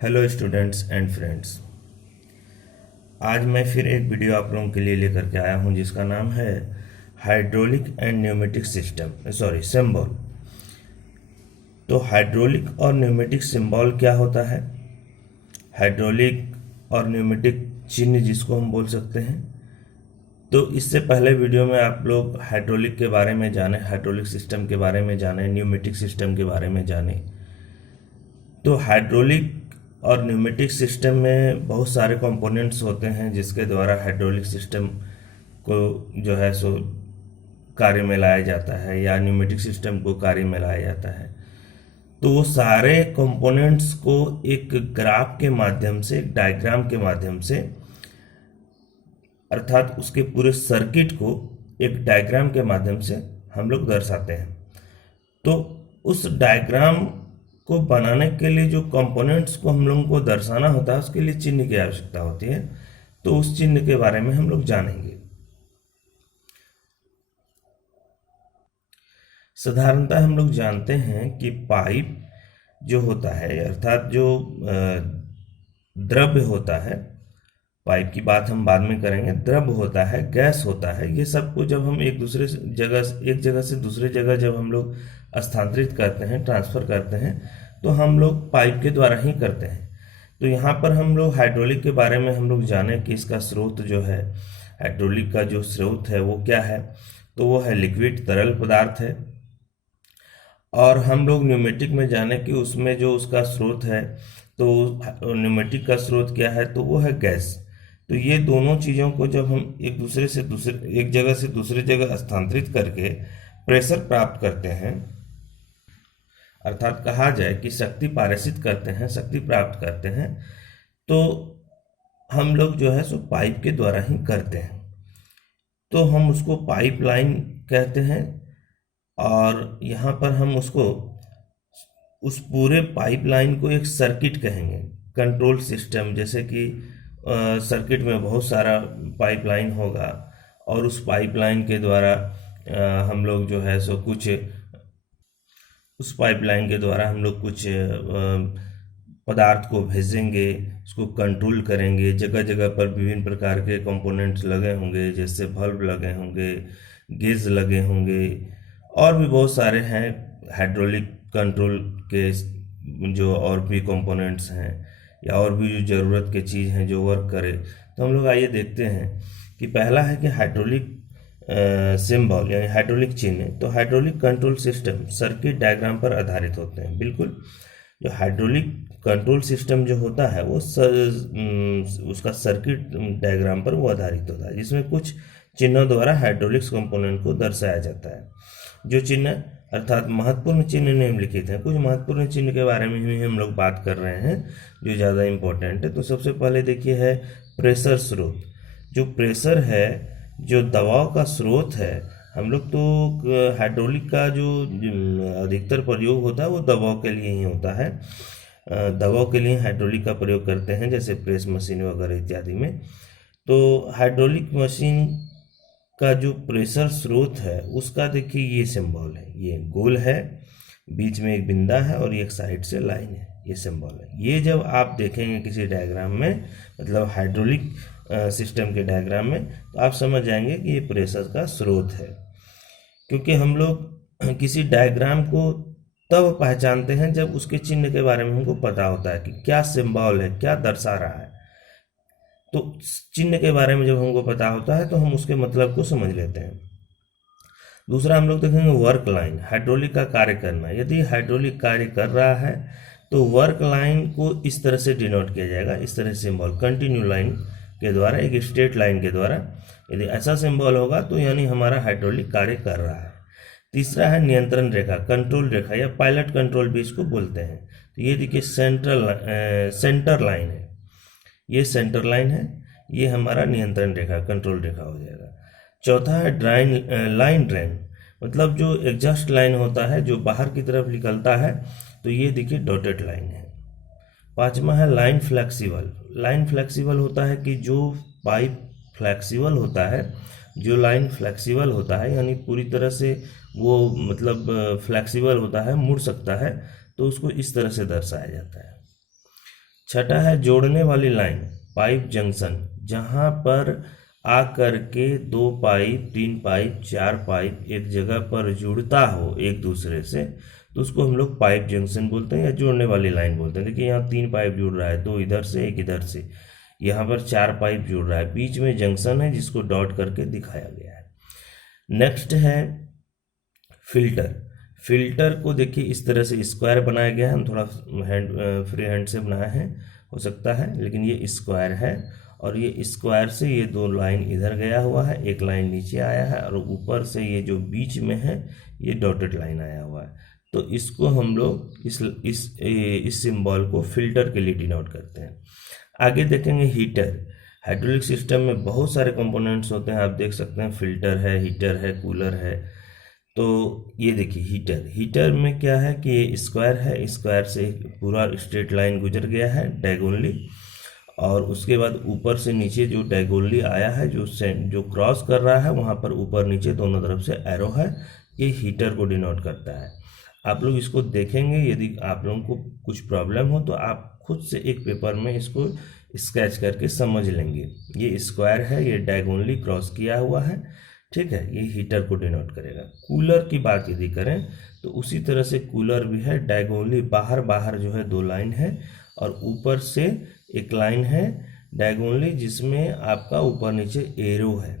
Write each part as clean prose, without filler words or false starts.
Hello students and friends. आज मैं फिर एक वीडियो आप लोगों के लिए लेकर के आया हूं जिसका नाम है hydraulic and pneumatic system symbol. तो हाइड्रोलिक और न्यूमेटिक सिंबल क्या होता है? हाइड्रोलिक और न्यूमेटिक चिन्ह जिसको हम बोल सकते हैं। तो इससे पहले वीडियो में आप लोग हाइड्रोलिक के बारे में जाने, हाइड्रोलिक सिस्टम के बारे में जाने, न्यूमेटिक सिस्टम के बारे में जाने। तो हाइड्रोलिक और न्यूमेटिक सिस्टम में बहुत सारे कंपोनेंट्स होते हैं जिसके द्वारा हाइड्रोलिक सिस्टम को जो है सो कार्य में लाया जाता है या न्यूमेटिक सिस्टम को कार्य में लाया जाता है। तो वो सारे कंपोनेंट्स को एक ग्राफ के माध्यम से, एक डायग्राम के माध्यम से, अर्थात उसके पूरे सर्किट को एक डायग्राम के माध्यम से हम लोग दर्शाते हैं। तो उस डायग्राम को बनाने के लिए जो कंपोनेंट्स को हम लोगों को दर्शाना होता है उसके लिए चिन्ह की आवश्यकता होती है। तो उस चिन्ह के बारे में हम लोग जानेंगे। साधारणतः हम लोग जानते हैं कि पाइप जो होता है, अर्थात जो द्रव्य होता है, पाइप की बात हम बाद में करेंगे, द्रव्य होता है, गैस होता है, ये सब को जब हम एक जगह से दूसरे जगह जब हम लोग स्थानांतरित करते हैं, ट्रांसफर करते हैं, तो हम लोग पाइप के द्वारा ही करते हैं। तो यहाँ पर हम लोग हाइड्रोलिक के बारे में हम लोग जाने कि इसका स्रोत जो है, हाइड्रोलिक का जो स्रोत है वो क्या है, तो वो है लिक्विड, तरल पदार्थ है। और हम लोग न्यूमेटिक में जाने कि उसमें जो उसका स्रोत है, तो न्यूमेटिक का स्रोत क्या है, तो वो है गैस। तो ये दोनों चीज़ों को जब हम एक जगह से दूसरी जगह स्थानांतरित करके प्रेशर प्राप्त करते हैं, अर्थात कहा जाए कि शक्ति पारित करते हैं, शक्ति प्राप्त करते हैं, तो हम लोग जो है सो पाइप के द्वारा ही करते हैं। तो हम उसको पाइप लाइन कहते हैं। और यहाँ पर हम उसको, उस पूरे पाइपलाइन को एक सर्किट कहेंगे, कंट्रोल सिस्टम। जैसे कि सर्किट में बहुत सारा पाइपलाइन होगा और उस पाइपलाइन के द्वारा हम लोग जो है सो उस पाइपलाइन के द्वारा हम लोग कुछ पदार्थ को भेजेंगे, उसको कंट्रोल करेंगे। जगह जगह पर विभिन्न प्रकार के कंपोनेंट्स लगे होंगे, जैसे बल्ब लगे होंगे, गेज लगे होंगे, और भी बहुत सारे हैं हाइड्रोलिक कंट्रोल के जो और भी कंपोनेंट्स हैं या और भी जो ज़रूरत के चीज़ हैं जो वर्क करे। तो हम लोग आइए देखते हैं कि पहला है कि हाइड्रोलिक सिंबल यानी हाइड्रोलिक चिन्ह। तो hydraulic control system circuit diagram पर आधारित होते हैं। बिल्कुल, जो हाइड्रोलिक कंट्रोल सिस्टम जो होता है वो उसका सर्किट डायग्राम पर वो आधारित होता है, जिसमें कुछ चिन्हों द्वारा हाइड्रोलिक्स कंपोनेंट को दर्शाया जाता है। जो चिन्ह अर्थात महत्वपूर्ण चिन्ह निम्नलिखित हैं। कुछ महत्वपूर्ण चिन्ह के बारे में ही हम लोग बात कर रहे हैं जो ज़्यादा इम्पोर्टेंट है। तो सबसे पहले देखिए है प्रेशर स्रोत। जो प्रेशर है, जो दबाव का स्रोत है, हम लोग तो हाइड्रोलिक का जो अधिकतर प्रयोग होता है वो दबाव के लिए ही होता है। दबाव के लिए हाइड्रोलिक का प्रयोग करते हैं, जैसे प्रेस मशीन वगैरह इत्यादि में। तो हाइड्रोलिक मशीन का जो प्रेशर स्रोत है उसका देखिए ये सिंबल है, ये गोल है, बीच में एक बिंदा है और एक साइड से लाइन है, ये सिंबल है। ये जब आप देखेंगे किसी डायग्राम में, मतलब हाइड्रोलिक सिस्टम के डायग्राम में, तो आप समझ जाएंगे कि ये प्रेशर का स्रोत है। क्योंकि हम लोग किसी डायग्राम को तब पहचानते हैं जब उसके चिन्ह के बारे में हमको पता होता है कि क्या सिंबल है, क्या दर्शा रहा है। तो चिन्ह के बारे में जब हमको पता होता है तो हम उसके मतलब को समझ लेते हैं। दूसरा हम लोग देखेंगे वर्क लाइन, हाइड्रोलिक का कार्य करना। यदि हाइड्रोलिक कार्य कर रहा है तो वर्क लाइन को इस तरह से डिनोट किया जाएगा, इस तरह से सिंबल कंटिन्यू लाइन के द्वारा, एक स्ट्रेट लाइन के द्वारा। यदि ऐसा सिंबल होगा तो यानी हमारा हाइड्रोलिक कार्य कर रहा है। तीसरा है नियंत्रण रेखा, कंट्रोल रेखा या पायलट कंट्रोल भी इसको बोलते हैं। तो ये देखिए सेंटर लाइन है, ये सेंटर लाइन है, ये हमारा नियंत्रण रेखा, कंट्रोल रेखा हो जाएगा। चौथा है लाइन ड्रेन, मतलब जो एग्जॉस्ट लाइन होता है जो बाहर की तरफ निकलता है, तो ये देखिए डॉटेड लाइन है। पांचवा है लाइन फ्लेक्सिबल। लाइन फ्लेक्सिबल होता है कि जो पाइप फ्लेक्सिबल होता है, जो लाइन फ्लेक्सिबल होता है यानी पूरी तरह से वो मतलब फ्लेक्सिबल होता है, मुड़ सकता है, तो उसको इस तरह से दर्शाया जाता है। छठा है जोड़ने वाली लाइन, पाइप जंक्शन, जहाँ पर आकर के 2 पाइप 3 पाइप 4 पाइप एक जगह पर जुड़ता हो एक दूसरे से, तो उसको हम लोग पाइप जंक्शन बोलते हैं या जोड़ने वाली लाइन बोलते हैं। देखिए यहाँ 3 पाइप जुड़ रहा है, 2 इधर से 1 इधर से, यहाँ पर 4 पाइप जुड़ रहा है, बीच में जंक्शन है जिसको डॉट करके दिखाया गया है। नेक्स्ट है फिल्टर। फिल्टर को देखिए इस तरह से स्क्वायर बनाया गया है, हम थोड़ा फ्री हैंड से बनाया है, हो सकता है, लेकिन ये स्क्वायर है और ये स्क्वायर से ये 2 लाइन इधर गया हुआ है, एक लाइन नीचे आया है और ऊपर से ये जो बीच में है ये डॉटेड लाइन आया हुआ है। तो इसको हम लोग इस सिंबल को फिल्टर के लिए डिनोट करते हैं। आगे देखेंगे हीटर। हाइड्रोलिक सिस्टम में बहुत सारे कंपोनेंट्स होते हैं, आप देख सकते हैं, फिल्टर है, हीटर है, कूलर है। तो ये देखिए हीटर में क्या है कि ये स्क्वायर है, स्क्वायर से पूरा स्ट्रेट लाइन गुजर गया है डायगोनली, और उसके बाद ऊपर से नीचे जो डायगोनली आया है, जो क्रॉस कर रहा है वहाँ पर ऊपर नीचे दोनों तरफ से एरो है, ये हीटर को डिनोट करता है। आप लोग इसको देखेंगे, यदि आप लोगों को कुछ प्रॉब्लम हो तो आप खुद से एक पेपर में इसको स्केच करके समझ लेंगे। ये स्क्वायर है, ये डायगोनली क्रॉस किया हुआ है, ठीक है, ये हीटर को डिनोट करेगा। कूलर की बात यदि करें तो उसी तरह से कूलर भी है, डायगोनली बाहर जो है 2 लाइन है और ऊपर से एक लाइन है डायगोनली जिसमें आपका ऊपर नीचे एरो है,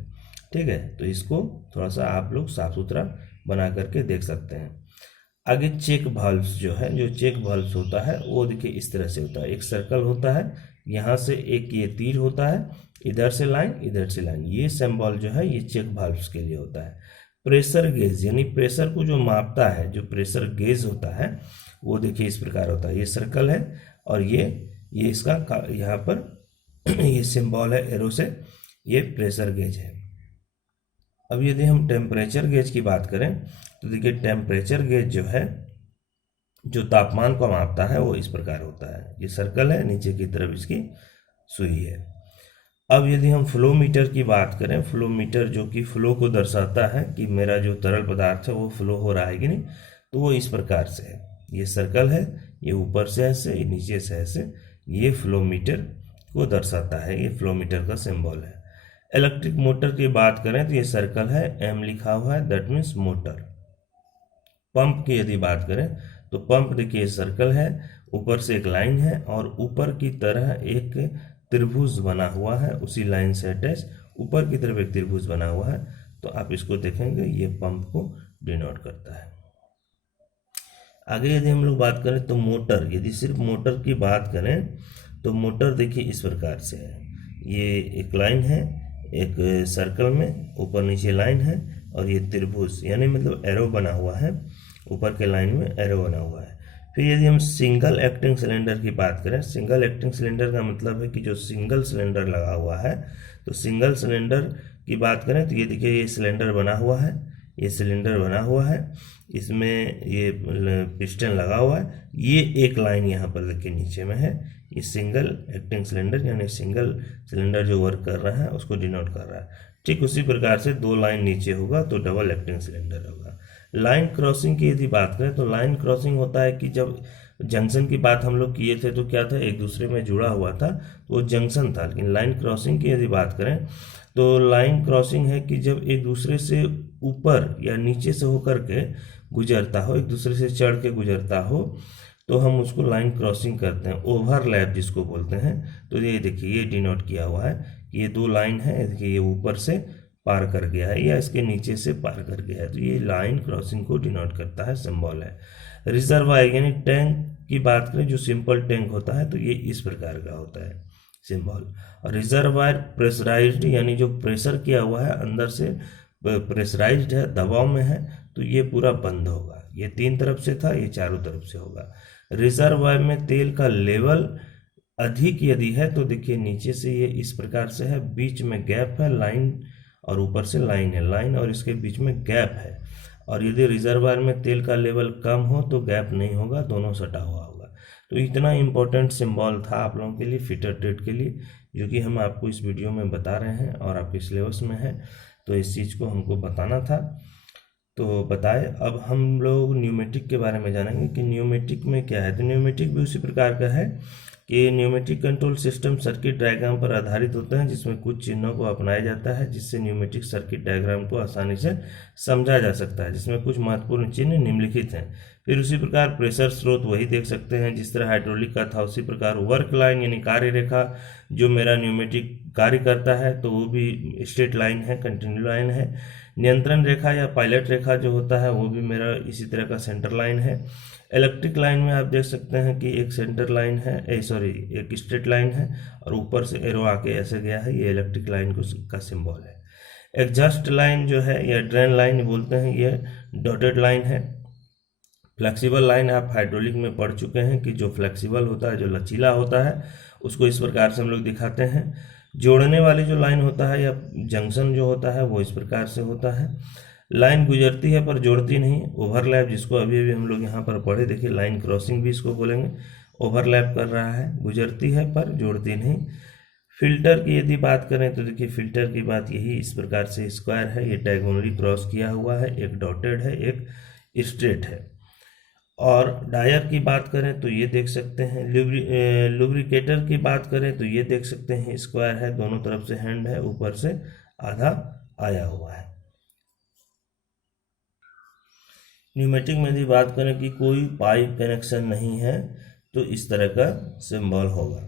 ठीक है। तो इसको थोड़ा सा आप लोग साफ सुथरा बना करके देख सकते हैं। आगे चेक वाल्व्स जो है, जो चेक वाल्व्स होता है वो देखिए इस तरह से होता है, एक सर्कल होता है, यहाँ से एक ये तीर होता है, इधर से लाइन इधर से लाइन, ये सिंबल जो है ये चेक वाल्व्स के लिए होता है। प्रेशर गेज यानी प्रेशर को जो मापता है, जो प्रेशर गेज होता है वो देखिए इस प्रकार होता है, ये सर्कल है और ये इसका यहाँ पर ये सिंबल है एरो से, ये प्रेशर गेज है। अब यदि हम टेम्परेचर गेज की बात करें तो देखिए टेम्परेचर गेज जो है, जो तापमान को मापता है वो इस प्रकार होता है, ये सर्कल है, नीचे की तरफ इसकी सुई है। अब यदि हम फ्लो मीटर की बात करें, फ्लो मीटर जो कि फ्लो को दर्शाता है कि मेरा जो तरल पदार्थ है वो फ्लो हो रहा है कि नहीं, तो वो इस प्रकार से है, ये सर्कल है, ये ऊपर से ऐसे, ये नीचे से ऐसे, ये फ्लो मीटर को दर्शाता है, ये फ्लो मीटर का सिंबल है। इलेक्ट्रिक मोटर की बात करें तो ये सर्कल है, एम लिखा हुआ है, दैट मीन्स मोटर। पंप की यदि बात करें तो पंप देखिए सर्कल है, ऊपर से एक लाइन है और ऊपर की तरह एक त्रिभुज बना हुआ है, उसी लाइन से अटैच ऊपर की तरफ एक त्रिभुज बना हुआ है, तो आप इसको देखेंगे ये पंप को डिनोट करता है। आगे यदि हम लोग बात करें तो मोटर, यदि सिर्फ मोटर की बात करें तो मोटर देखिए इस प्रकार से है, ये एक लाइन है, एक सर्कल में ऊपर नीचे लाइन है और ये त्रिभुज यानी मतलब एरो बना हुआ है, ऊपर के लाइन में एरो बना हुआ है। फिर यदि हम सिंगल एक्टिंग सिलेंडर की बात करें, सिंगल एक्टिंग सिलेंडर का मतलब है कि जो सिंगल सिलेंडर लगा हुआ है, तो सिंगल सिलेंडर की बात करें तो ये देखिए ये सिलेंडर बना हुआ है, ये सिलेंडर बना हुआ है, इसमें ये पिस्टन लगा हुआ है, ये एक लाइन यहाँ पर देखिए नीचे में है, ये सिंगल एक्टिंग सिलेंडर यानी सिंगल सिलेंडर जो वर्क कर रहा है उसको डिनोट कर रहा है। ठीक उसी प्रकार से 2 लाइन नीचे होगा तो डबल एक्टिंग सिलेंडर होगा। लाइन क्रॉसिंग की यदि बात करें तो लाइन क्रॉसिंग होता है कि जब जंक्शन की बात हम लोग किए थे तो क्या था, एक दूसरे में जुड़ा हुआ था तो वो जंक्शन था। लेकिन लाइन क्रॉसिंग की यदि बात करें तो लाइन क्रॉसिंग है कि जब एक दूसरे से ऊपर या नीचे से होकर के गुजरता हो, एक दूसरे से चढ़ के गुजरता हो, तो हम उसको लाइन क्रॉसिंग करते हैं, ओवरलैप जिसको बोलते हैं। तो ये देखिए ये डिनोट किया हुआ है कि ये 2 लाइन है, देखिए ये ऊपर से पार कर गया है या इसके नीचे से पार कर गया है, तो ये लाइन क्रॉसिंग को डिनोट करता है, सिंबल है। रिजर्वायर यानी टैंक की बात करें, जो सिंपल टैंक होता है तो ये इस प्रकार का होता है सिंबल। और रिजर्वायर प्रेशराइज्ड यानी जो प्रेशर किया हुआ है अंदर से प्रेशराइज्ड है, दबाव में है, तो ये पूरा बंद होगा, ये 3 तरफ से था, ये चारों तरफ से होगा। रिजर्वायर में तेल का लेवल अधिक यदि है तो देखिए नीचे से ये इस प्रकार से है, बीच में गैप है, लाइन और ऊपर से लाइन है, लाइन और इसके बीच में गैप है। और यदि रिजर्वायर में तेल का लेवल कम हो तो गैप नहीं होगा, दोनों सटा हुआ होगा। तो इतना इम्पोर्टेंट सिंबल था आप लोगों के लिए फिटर ट्रेड के लिए, जो कि हम आपको इस वीडियो में बता रहे हैं और आपके सिलेबस में है, तो इस चीज़ को हमको बताना था तो बताए। अब हम लोग न्यूमेटिक के बारे में जानेंगे कि न्यूमेटिक में क्या है। तो न्यूमेटिक भी उसी प्रकार का है कि pneumatic control system circuit diagram पर आधारित होते हैं, जिसमें कुछ चिन्हों को अपनाया जाता है जिससे न्यूमेटिक सर्किट डायग्राम को आसानी से समझा जा सकता है, जिसमें कुछ महत्वपूर्ण चिन्ह निम्नलिखित हैं। फिर उसी प्रकार प्रेशर स्रोत वही देख सकते हैं जिस तरह हाइड्रोलिक का था, उसी प्रकार वर्क लाइन यानी कार्य रेखा जो मेरा न्यूमेटिक कार्य करता है तो वो भी स्ट्रेट लाइन है, कंटिन्यू लाइन है। नियंत्रण रेखा या पायलट रेखा जो होता है वो भी मेरा इसी तरह का सेंटर लाइन है। इलेक्ट्रिक लाइन में आप देख सकते हैं कि एक सेंटर लाइन है, एक स्ट्रेट लाइन है और ऊपर से एरो आके ऐसे गया है, ये इलेक्ट्रिक लाइन का सिंबल है। एग्जॉस्ट लाइन जो है या ड्रेन लाइन बोलते हैं, ये डॉटेड लाइन है। फ्लेक्सिबल लाइन आप हाइड्रोलिक में पढ़ चुके हैं कि जो फ्लेक्सिबल होता है, जो लचीला होता है, उसको इस प्रकार से हम लोग दिखाते हैं। जोड़ने वाली जो लाइन होता है या जंक्शन जो होता है वो इस प्रकार से होता है। लाइन गुजरती है पर जोड़ती नहीं, ओवरलैप जिसको अभी अभी हम लोग यहाँ पर पढ़े, देखिए लाइन क्रॉसिंग भी इसको बोलेंगे, ओवरलैप कर रहा है, गुजरती है पर जोड़ती नहीं। फिल्टर की यदि बात करें तो देखिए फिल्टर की बात यही इस प्रकार से स्क्वायर है, ये डायगोनली क्रॉस किया हुआ है, एक डॉटेड है, एक स्ट्रेट है। और डायर की बात करें तो ये देख सकते हैं। लुब्रिकेटर की बात करें तो ये देख सकते हैं स्क्वायर है, दोनों तरफ से हैंड है, ऊपर से आधा आया हुआ है। न्यूमेटिक में यदि बात करें कि कोई पाइप कनेक्शन नहीं है तो इस तरह का सिंबल होगा।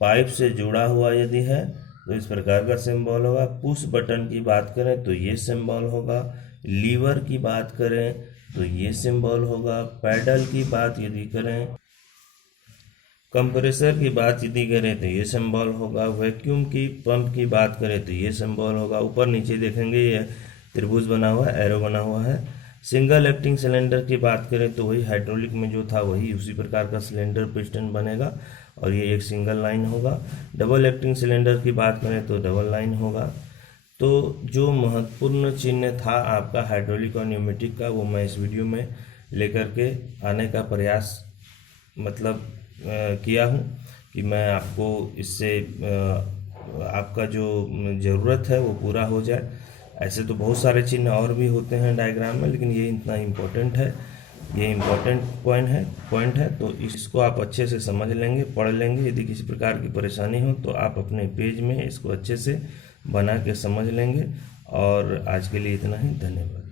पाइप से जुड़ा हुआ यदि है तो इस प्रकार का सिंबल होगा। पुश बटन की बात करें तो ये सिंबल होगा। लीवर की बात करें तो ये सिंबल होगा। पैडल की बात यदि करें, कंप्रेसर की बात यदि करें तो ये सिंबल होगा। वैक्यूम की पंप की बात करें तो ये सिंबल होगा। ऊपर नीचे देखेंगे ये त्रिभुज बना हुआ है, एरो बना हुआ है। सिंगल एक्टिंग सिलेंडर की बात करें तो वही हाइड्रोलिक में जो था वही उसी प्रकार का सिलेंडर पिस्टन बनेगा और ये एक सिंगल लाइन होगा। डबल एक्टिंग सिलेंडर की बात करें तो डबल लाइन होगा। तो जो महत्वपूर्ण चिन्ह था आपका हाइड्रोलिक और न्यूमेटिक का, वो मैं इस वीडियो में लेकर के आने का प्रयास किया हूँ कि मैं आपको इससे आपका जो ज़रूरत है वो पूरा हो जाए। ऐसे तो बहुत सारे चिन्ह और भी होते हैं डायग्राम में, लेकिन ये इतना इम्पोर्टेंट है, ये इम्पोर्टेंट पॉइंट है। तो इसको आप अच्छे से समझ लेंगे, पढ़ लेंगे। यदि किसी प्रकार की परेशानी हो तो आप अपने पेज में इसको अच्छे से बना के समझ लेंगे। और आज के लिए इतना ही, धन्यवाद।